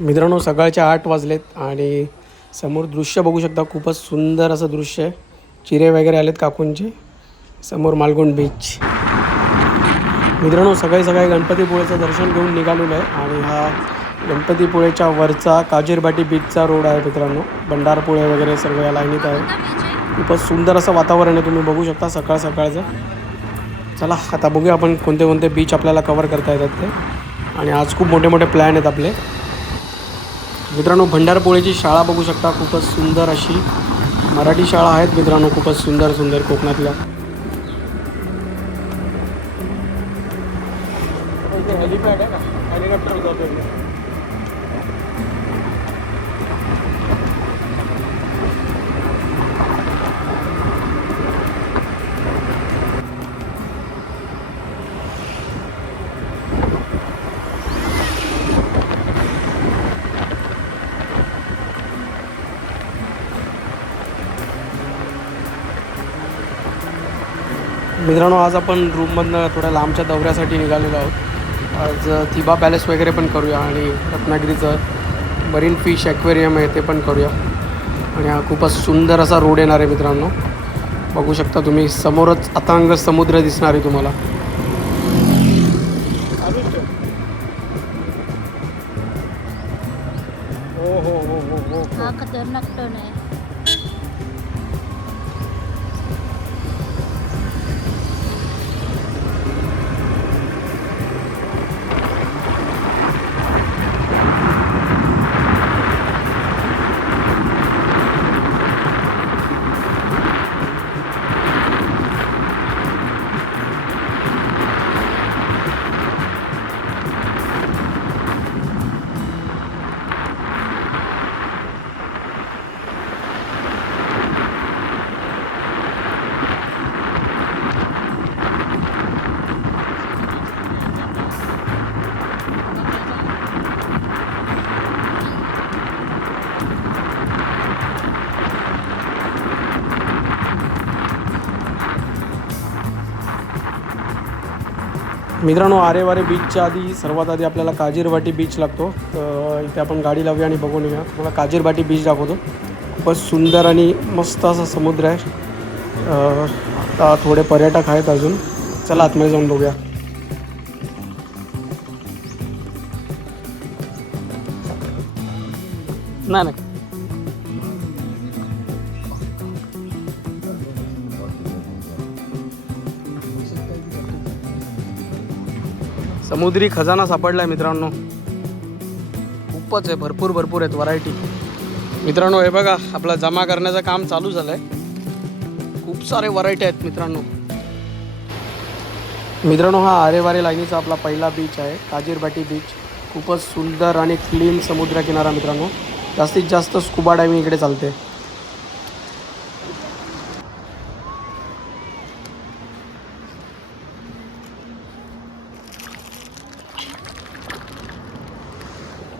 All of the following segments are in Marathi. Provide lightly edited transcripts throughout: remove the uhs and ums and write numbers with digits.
मित्रांनो सकाळचे 8 वाजलेत आणि समोर दृश्य बघू शकता. खूपच सुंदर असं दृश्य आहे. चिरे वगैरे आलेत काकूंचे. समोर मालगुंड बीच. मित्रांनो सकाळी सकाळी गणपतीपुळेचं दर्शन घेऊन निघालेलो आहे आणि हा गणपतीपुळेच्या वरचा काजीरबाटी बीचचा रोड आहे मित्रांनो. भंडारपुळे वगैरे सर्व या लाईनीत आहे. खूपच सुंदर असं वातावरण आहे, तुम्ही बघू शकता सकाळ सकाळचं. चला आता बघूया आपण कोणते कोणते बीच आपल्याला कवर करता येतात ते. आणि आज खूप मोठे मोठे प्लॅन आहेत आपले. मित्रांनो भंडारपोळेची शाळा बघू शकता. खूपच सुंदर अशी मराठी शाळा आहेत मित्रांनो. खूपच सुंदर सुंदर कोकणातल्या. हेलिपॅड आहे का, हेलिकॉप्टर जातो. मित्रांनो आज आपण रूममधनं थोड्या लांबच्या दौऱ्यासाठी निघालेलो आहोत. आज थिबा पॅलेस वगैरे पण करूया आणि रत्नागिरीचं मरीन फिश ॲक्वेरियम आहे ते पण करूया. आणि हा खूपच सुंदर असा रोड येणार आहे मित्रांनो. बघू शकता तुम्ही समोरच अथांग समुद्र दिसणार आहे तुम्हाला. हो हो हो हो हो. हा खतरनाक टर्न आहे. मित्रांनो आरेवारे बीचच्या आधी सर्वात आधी आपल्याला काजीरबाटी बीच लागतो. तर इथे आपण गाडी लावूया आणि बघून येऊया. तुम्हाला काजीरबाटी बीच दाखवतो. खूपच सुंदर आणि मस्त असा समुद्र आहे. आता थोडे पर्यटक आहेत अजून. चला आतमध्ये जाऊन बघूया. नाही नाही समुद्री खजाना सापडला आहे मित्रांनो. खूपच आहे, भरपूर भरपूर आहेत व्हरायटी. मित्रांनो हे बघा आपला जमा करण्याचं काम चालू झालं आहे. खूप सारे व्हरायटी आहेत मित्रांनो. मित्रांनो हा आरेवारे लाईनीचा आपला पहिला बीच आहे काजीरबाटी बीच. खूपच सुंदर आणि क्लीन समुद्र किनारा मित्रांनो. जास्तीत जास्त स्कुबा डायव्हिंग इकडे चालते.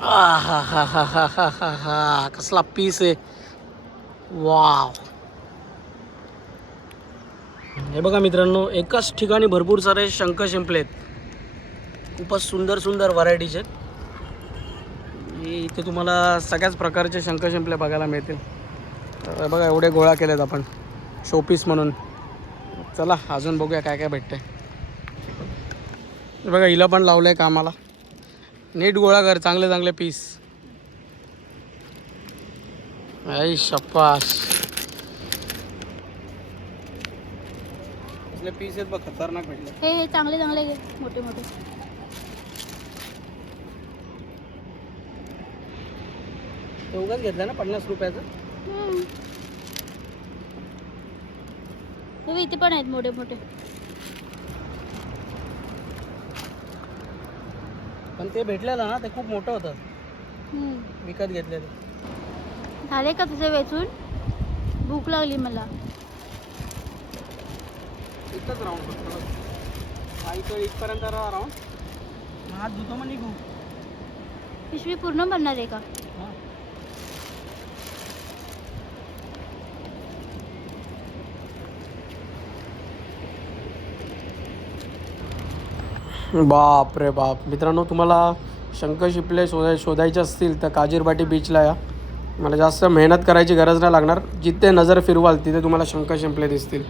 हा हा हा हा हा हा हा कसला पीस आहे. वाव. हे बघा मित्रांनो एकाच ठिकाणी भरपूर सारे शंख शिंपले आहेत. खूपच सुंदर सुंदर व्हरायटीज आहेत. इथे तुम्हाला सगळ्याच प्रकारचे शंख शिंपले बघायला मिळतील. तर बघा एवढे गोळा केलेत आपण शोपीस म्हणून. चला अजून बघूया काय काय भेटतंय. बघा हिला पण लावलं आहे कामाला. नीट गोळा कर, चांगले चांगले पीस. आई शप्पास कसले पीस आहेत बघ, खतरनाक भेटले. हे चांगले चांगले मोठे मोठे. उगाच घेतलं ना 50 रुपयाचं. हे इथे पण आहेत मोठे मोठे. पण ते भेटलेलं ना ते खूप मोठं होतं. विकत घेतले ते. झाले का तुझे वेचून? भूक लागली मला. इथंच राऊंड फक्त इथपर्यंत राऊंड. हात धुतो मग निघू. पिशवी पूर्ण भरणार आहे का? बाप रे बाप. मित्रांनो तुम्हाला शंख शिंपले शोधायचे असतील तर काजीरबाटी बीचला या. मला जास्त मेहनत करायची गरज नाही लागणार. जिथे नजर फिरवाल तिथे तुम्हाला शंख शिंपले दिसतील.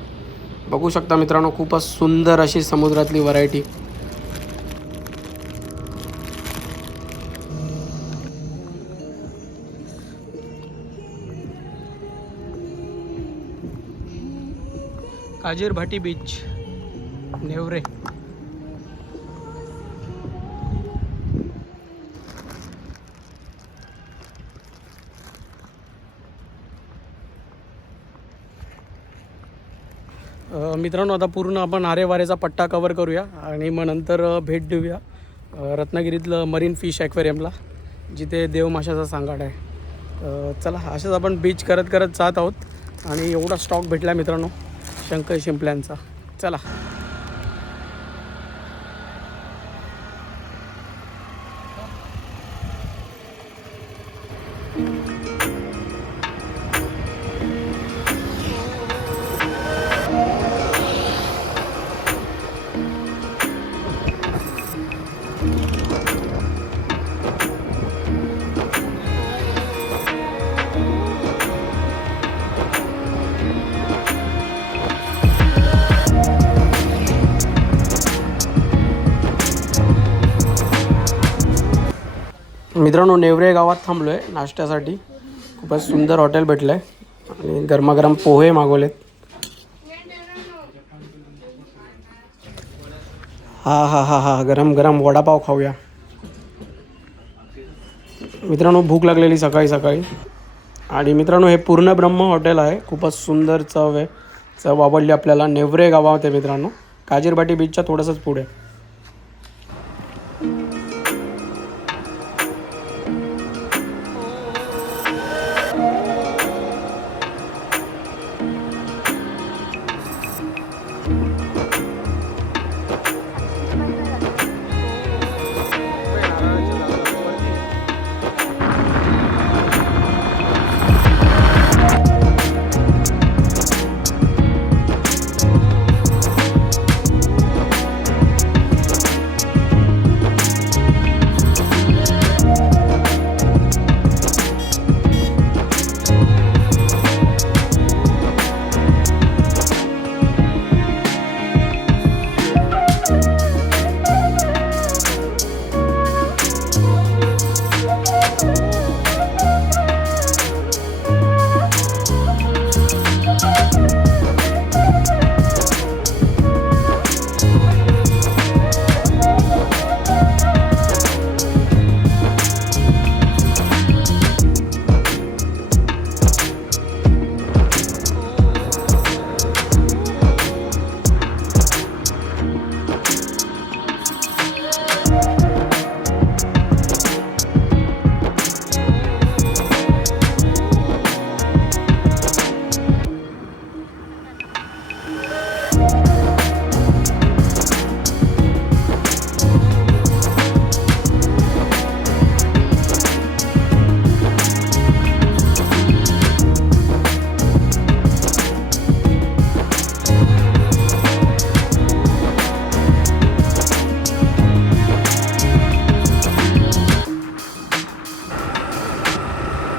बघू शकता मित्रांनो, खूपच सुंदर अशी समुद्रातली व्हरायटी. काजीरभाटी बीच, नेवरे. मित्रांनो, आता पूर्ण आपण आरेवारेचा पट्टा कवर करूया आणि मग नंतर भेट देऊया रत्नागिरीतलं मरीन फिश ॲक्वेरियमला, जिथे देवमाशाचा सांगाड आहे. चला, अशाच आपण बीच करत करत जात आहोत आणि एवढा स्टॉक भेटला मित्रांनो शंख शिंपल्यांचा. चला. मित्रांनो, नेवरे गावात थांबलो आहे नाश्त्यासाठी. खूपच सुंदर हॉटेल भेटलं आहे आणि गरमागरम पोहे मागवलेत. हा, गरम गरम वडापाव खाऊया. मित्रांनो, भूक लागलेली सकाळी सकाळी. आणि मित्रांनो, हे पूर्ण ब्रह्म हॉटेल आहे. खूपच सुंदर चव आहे. चव आवडली आपल्याला. नेवरे गावात आहे मित्रांनो, काजीरबाटी बीचच्या थोडंसंच पुढे.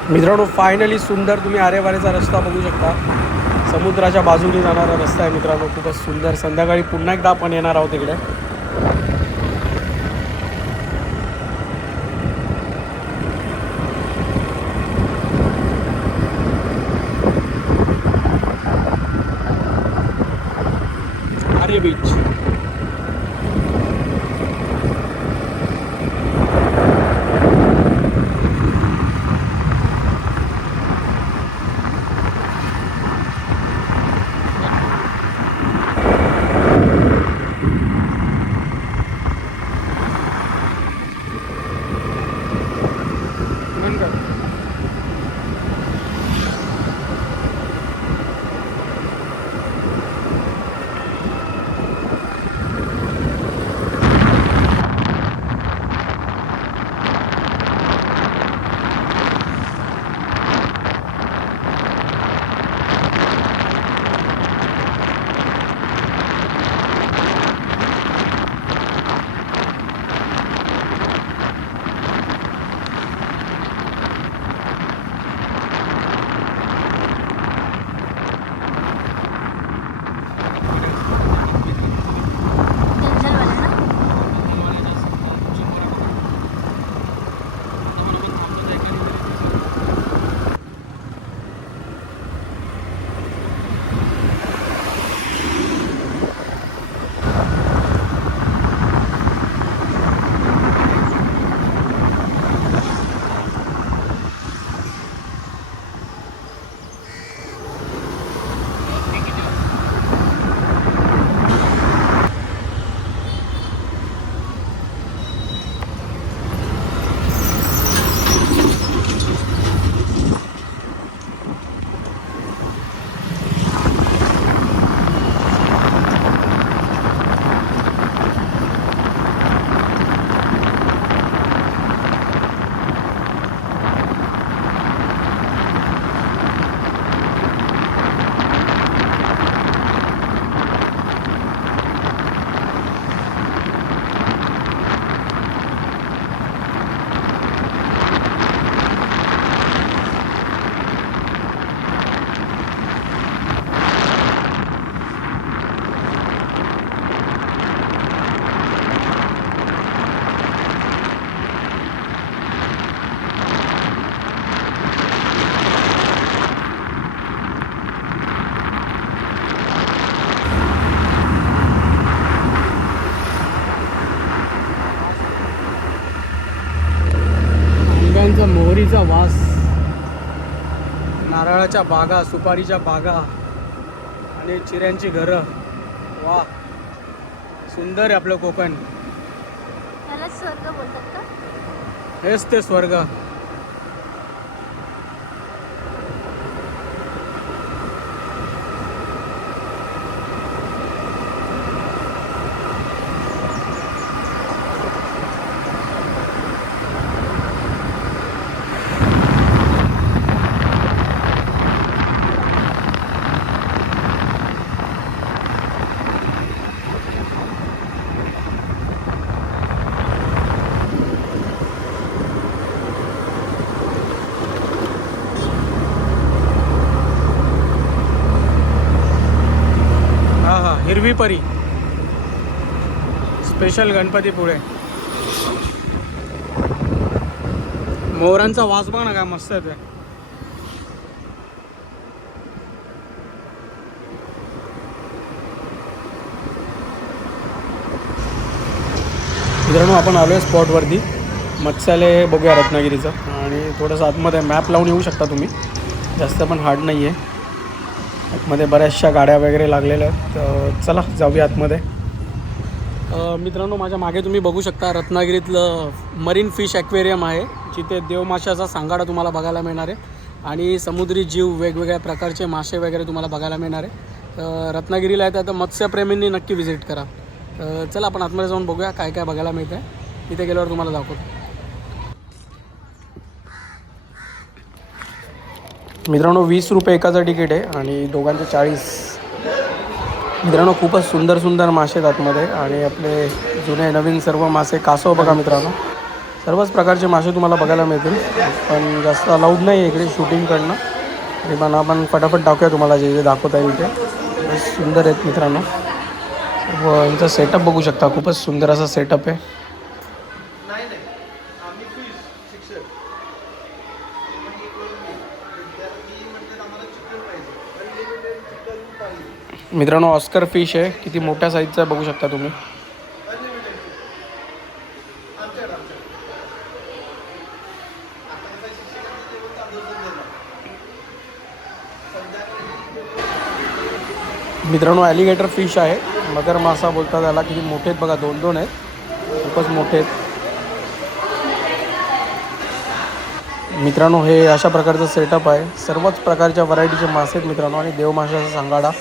मित्रांनो, फायनली सुंदर तुम्ही आरेवारेचा रस्ता बघू शकता. समुद्राच्या बाजूने जाणारा रस्ता आहे मित्रांनो. खूपच सुंदर. संध्याकाळी पुन्हा एकदा आपण येणार आहोत इकडे. आरे बीच. मित्रांचा मोहरीचा वास, नारळाच्या बागा, सुपारीच्या बागा आणि चिऱ्यांची घरं. वा, सुंदर आहे आपलं कोकण. त्याला स्वर्ग बोलतात का? हेच ते स्वर्ग. हिरवी परी स्पेशल गणपतीपुळे. मोहरांचा वास बघ ना, काय मस्त आहे. मित्रांनो आपण आलो आहे स्पॉटवरती. मत्स्यालय बघूया रत्नागिरीचं, आणि थोडंसं आतमध्ये मॅप लावून येऊ शकता तुम्ही, जास्त पण हार्ड नाही आहे. आतमध्ये बऱ्याचशा गाड्या वगैरे लागलेल्या आहेत, तर चला जाऊया आतमध्ये. मित्रांनो माझ्या मागे तुम्ही बघू शकता रत्नागिरीतलं मरीन फिश ॲक्वेरियम आहे, जिथे देवमाशाचा सांगाडा तुम्हाला बघायला मिळणार आहे आणि समुद्री जीव वेगवेगळ्या प्रकारचे मासे वगैरे तुम्हाला बघायला मिळणार आहे. रत्नागिरीला आहे तर मत्स्यप्रेमींनी नक्की व्हिजिट करा. चला आपण आतमध्ये जाऊन बघूया काय काय बघायला मिळतं आहे. तिथे गेल्यावर तुम्हाला दाखवतो. मित्रांनो 20 रुपये एकाचं तिकीट आहे आणि दोघांचे 40. मित्रांनो खूपच सुंदर सुंदर मासे आहेत आतमध्ये, आणि आपले जुने नवीन सर्व मासे. कासव बघा मित्रांनो, सर्वच प्रकारचे मासे तुम्हाला बघायला मिळतील, पण जास्त अलाउड नाही आहे इकडे शूटिंग करणं. तरी पण आपण फटाफट दाखवूया तुम्हाला जे जे दाखवता येईल ते. खूपच सुंदर आहेत मित्रांनो. व यांचा सेटअप बघू शकता, खूपच सुंदर असा सेटअप आहे. मित्रांनो ऑस्कर फिश आहे, किती मोठ्या साईजचा बघू शकता तुम्ही. मित्रांनो ॲलिगेटर फिश आहे, मगर मासा बोलतात त्याला. किती मोठे आहेत बघा, 2-2 आहेत, खूपच मोठे आहेत. मित्रांनो हे अशा प्रकारचं सेटअप आहे, सर्वच प्रकारच्या व्हरायटीचे मासे आहेत मित्रांनो. आणि देवमाशाचा सांगाडा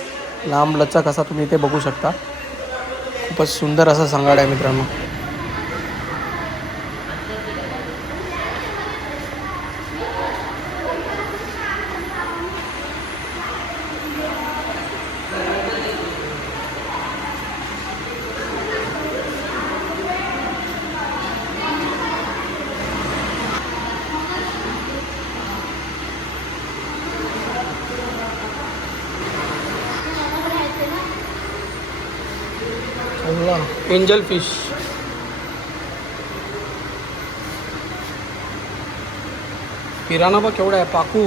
लांब लचक असा तुम्ही इथे बघू शकता. खूपच सुंदर असा सांगाडा आहे मित्रांनो. Angel fish. पिराना बघ केवढा आहे, पाकू.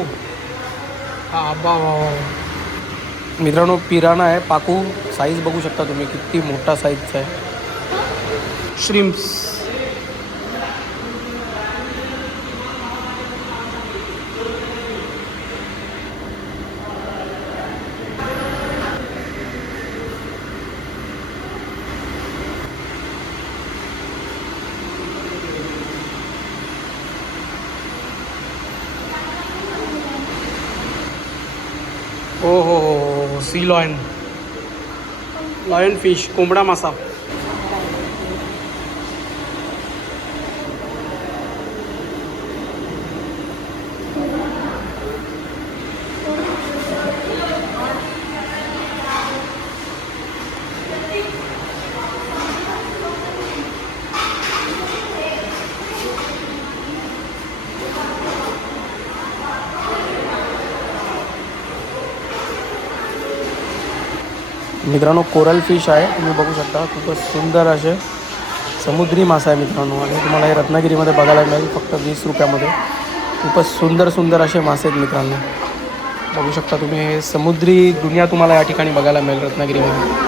हा अब्बा मित्रांनो पिराना आहे, पाकू. साईज बघू शकता तुम्ही, किती मोठा साईजचा आहे. श्रिम्प्स. हो सी लॉयन, लॉयन फिश, कोंबडा मासा. मित्रांनो कोरल फिश आहे, तुम्ही बघू शकता. खूपच सुंदर असे समुद्री मासा आहे मित्रांनो, आणि तुम्हाला हे रत्नागिरीमध्ये बघायला मिळेल फक्त 20 रुपयामध्ये. खूपच सुंदर सुंदर असे मासे आहेत मित्रांनो, बघू शकता तुम्ही. हे समुद्री दुनिया तुम्हाला या ठिकाणी बघायला मिळेल रत्नागिरीमध्ये.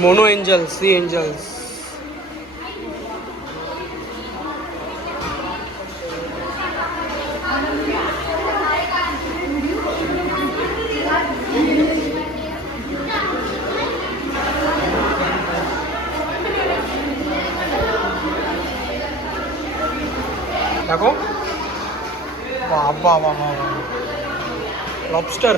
Mono angels, sea angels. दाखव. वा लॉबस्टर.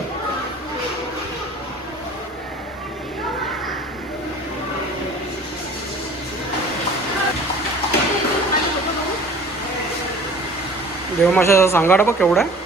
देवमाशाचा सांगाडा बघ केवढा आहे.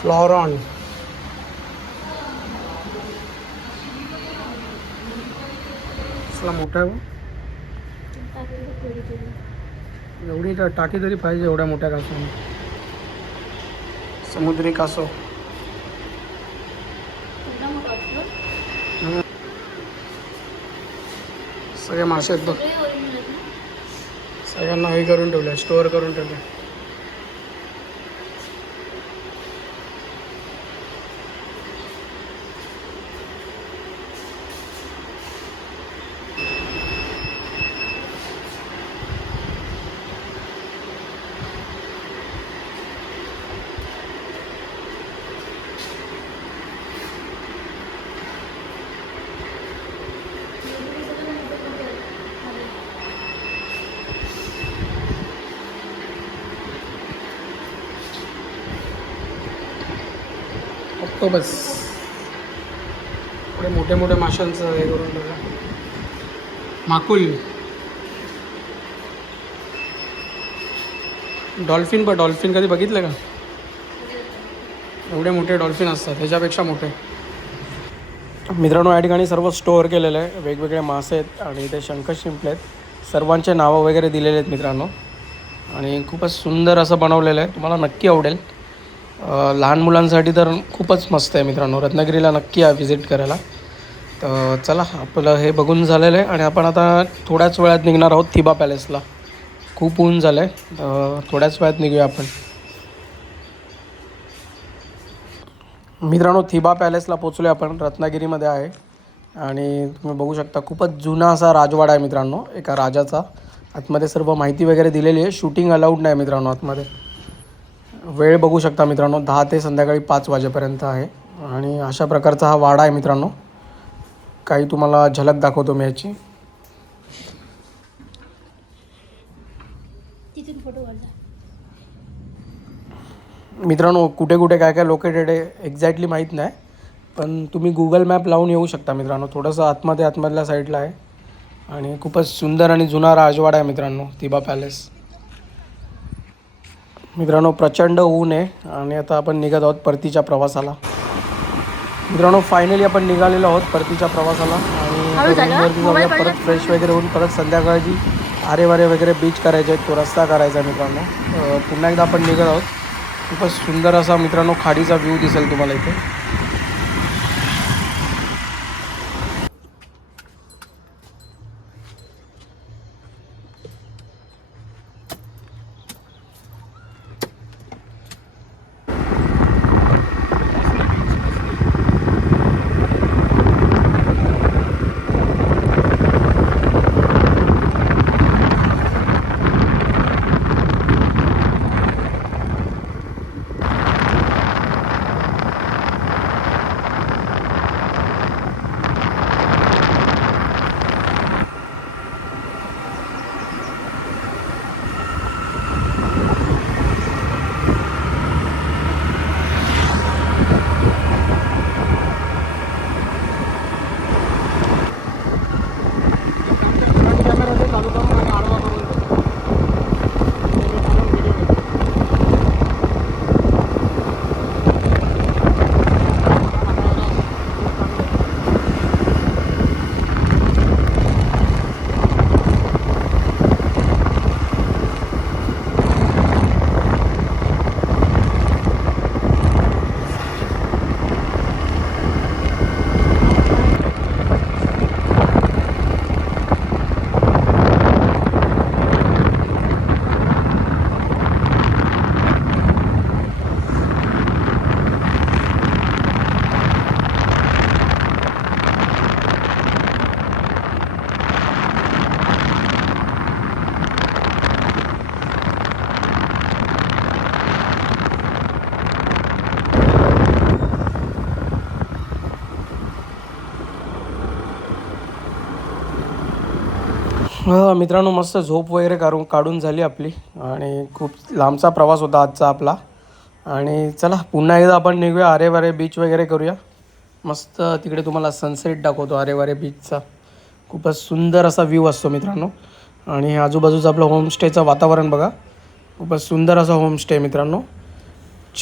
फ्लॉरॉन. कसला मोठा आहे. एवढी टाकी तरी पाहिजे एवढ्या मोठ्या कासवाने. समुद्री कासव. सगळे मासे आहेत बघ. सगळ्यांना हे करून ठेवलं, स्टोअर करून ठेवलं. ऑक्टोबस. एवढे मोठे मोठे माशांचं हे करून ठेवलं. माकुल. डॉल्फिन. डॉल्फिन कधी बघितलं का. एवढे मोठे डॉल्फिन असतात, ह्याच्यापेक्षा मोठे. मित्रांनो या ठिकाणी सर्व स्टोअर केलेलं आहे. वेगवेगळे मासे आहेत आणि ते शंख शिंपले आहेत. सर्वांचे नावं वगैरे दिलेले आहेत मित्रांनो. आणि खूपच सुंदर असं बनवलेलं आहे, तुम्हाला नक्की आवडेल. लहान मुलांसाठी तर खूपच मस्त आहे मित्रांनो. रत्नागिरीला नक्की या व्हिजिट करायला. तर चला, आपलं हे बघून झालेलं आहे आणि आपण आता थोड्याच वेळात निघणार आहोत थिबा पॅलेसला. खूप ऊन झालं आहे, थोड्याच वेळात निघूया आपण. मित्रांनो थिबा पॅलेसला पोचलो आपण. रत्नागिरीमध्ये आहे आणि तुम्ही बघू शकता खूपच जुना असा राजवाडा आहे मित्रांनो, एका राजाचा. आतमध्ये सर्व माहिती वगैरे दिलेली आहे. शूटिंग अलाउड नाही मित्रांनो आतमध्ये. वेळ बघू शकता मित्रांनो, 10 ते संध्याकाळी 5 वाजेपर्यंत आहे. आणि अशा प्रकारचा हा वाडा आहे मित्रांनो. काही तुम्हाला झलक दाखवतो मी याची. तिथून फोटो काढला. मित्रांनो कुठे कुठे काय काय लोकेटेड आहे एक्झॅक्टली माहीत नाही, पण तुम्ही गुगल मॅप लावून येऊ शकता मित्रांनो. थोडंसं आतमधल्या साईडला आहे आणि खूपच सुंदर आणि जुना राजवाडा आहे मित्रांनो थिबा पॅलेस. मित्रांनो प्रचंड ऊन आहे आणि आता आपण निघत आहोत परतीच्या प्रवासाला. मित्रांनो फायनली आपण निघालेलो आहोत परतीच्या प्रवासाला. आणि जाऊया परत फ्रेश वगैरे होऊन परत संध्याकाळची आरेवारे वगैरे बीच करायचे आहेत, तो रस्ता करायचा आहे मित्रांनो. पुन्हा एकदा आपण निघत आहोत. खूपच सुंदर असा मित्रांनो खाडीचा व्ह्यू दिसेल तुम्हाला इथे. मित्रांनो मस्त झोप वगैरे काढून झाली आपली आणि खूप लांबचा प्रवास होता आजचा आपला. आणि चला पुन्हा एकदा आपण निघूया आरेवारे बीच वगैरे करूया. मस्त तिकडे तुम्हाला सनसेट दाखवतो आरेवारे बीचचा. खूपच सुंदर असा व्ह्यू असतो मित्रांनो. आणि आजूबाजूचं आपलं होमस्टेचं वातावरण बघा. खूपच सुंदर असा होमस्टे मित्रांनो.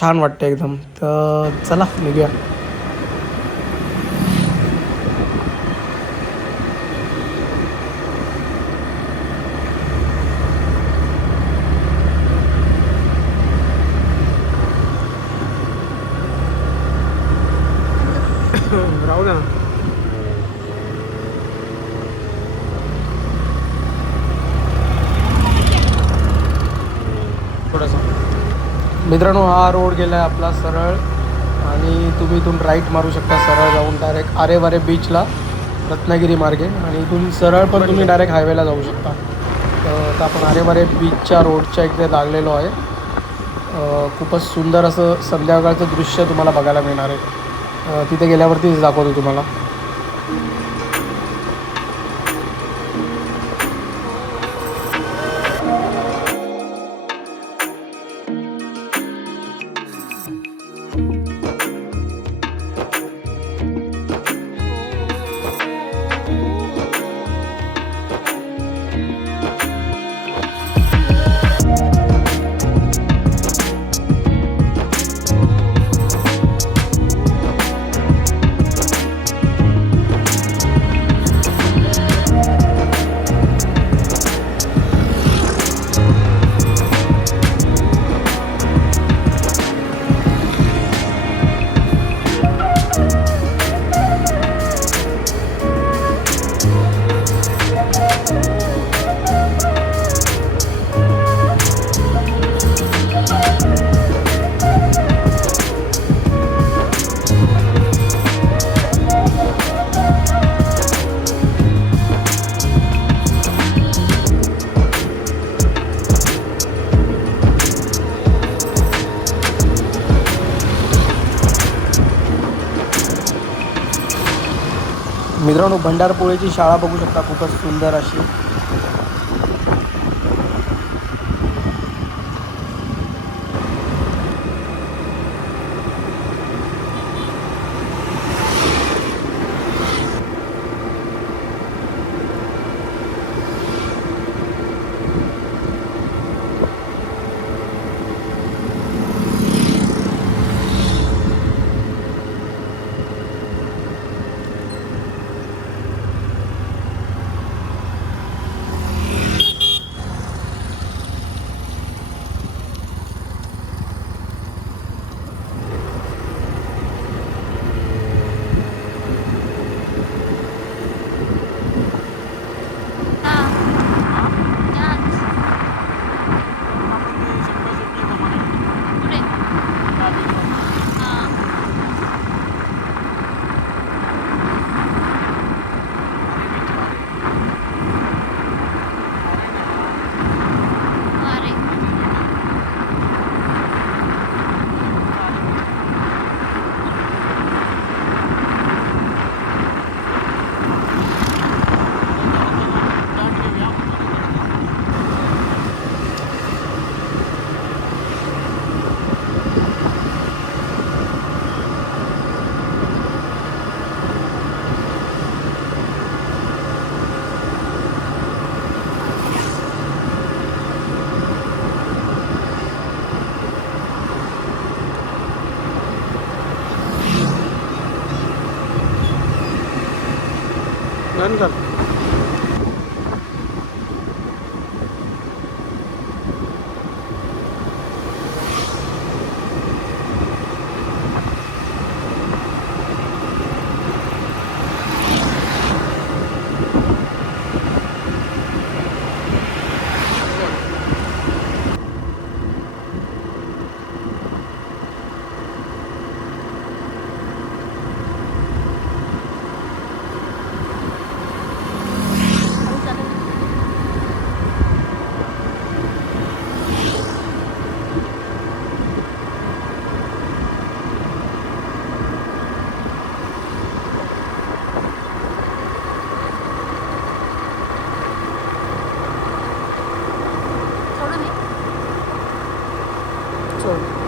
छान वाटतं एकदम. तर चला निघूया. राहू द्या ना. थोडंसं मित्रांनो हा रोड गेला आहे आपला सरळ आणि तुम्ही इथून राईट मारू शकता सरळ जाऊन डायरेक्ट आरेवारे बीचला रत्नागिरी मार्गे. आणि इथून सरळ पण तुम्ही डायरेक्ट हायवेला जाऊ शकता. तर आपण आरेवारे बीचच्या रोडच्या इकडे लागलेलो आहे. खूपच सुंदर असं संध्याकाळचं दृश्य तुम्हाला बघायला मिळणार आहे. तिथे गेल्यावरतीच दाखवतो तुम्हाला. मित्रांनो भंडारपोळेची शाळा बघू शकता. खूपच सुंदर अशी. डन कर. चौक.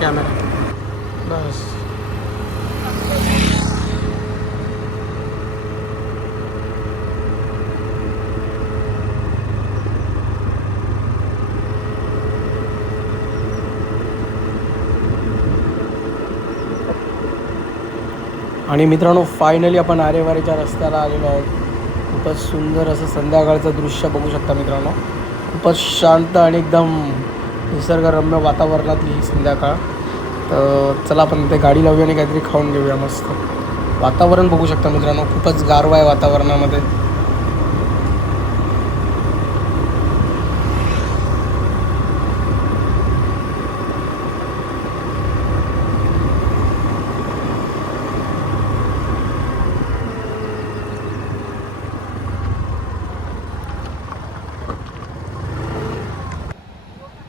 कॅमेरा बस. आणि मित्रांनो फायनली आपण आरेवारीच्या रस्त्याला आलेलो आहोत. खूपच सुंदर असं संध्याकाळचं दृश्य बघू शकता मित्रांनो. खूपच शांत आणि एकदम निसर्गरम्य वातावरणातली ही संध्याकाळ. तर चला आपण इथे गाडी लावूया आणि काहीतरी खाऊन घेऊया मस्त. वातावरण बघू शकता मित्रांनो, खूपच गारवा आहे वातावरणामध्ये.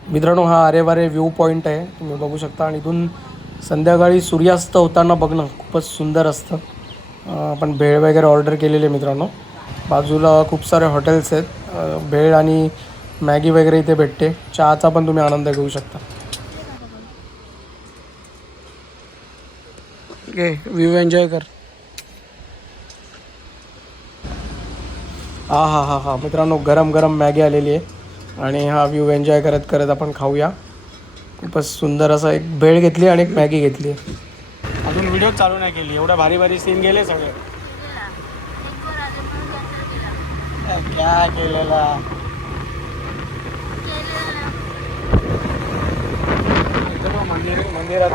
मित्रांनो हा आरेवारे व्ह्यू पॉईंट आहे, तुम्ही बघू शकता. आणि इथून संध्याकाळी सूर्यास्त होताना बघणं खूपच सुंदर असतं. आपण भेळ वगैरे ऑर्डर केलेले मित्रांनो. बाजूला खूप सारे हॉटेल्स आहेत. भेळ आणि मॅगी वगैरे इथे भेटते. चहाचा पण तुम्ही आनंद घेऊ शकता. ओके, व्ह्यू एन्जॉय कर. हा हा हा हा मित्रांनो, गरम गरम मॅगी आलेली आहे आणि हा व्ह्यू एन्जॉय करत करत आपण खाऊया. खूपच सुंदर असं एक भेळ घेतली आणि एक मॅगी घेतली. अजून व्हिडिओ चालू नाही केली, एवढ्या भारी भारी सीन गेले सगळे. काय केलेला मंदिरात.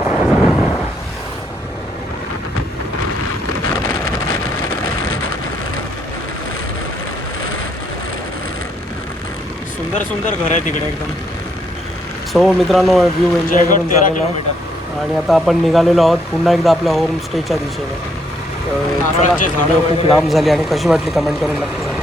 सुंदर सुंदर घर आहे तिकडे एकदम. सो मित्रांनो व्ह्यू एन्जॉय करून झालेला आहे आणि आता आपण निघालेलो आहोत पुन्हा एकदा आपल्या होम स्टेच्या दिशेने. तर चला, व्हिडिओ खूप लांब झाली आणि कशी वाटली कमेंट करून नक्की सांगा.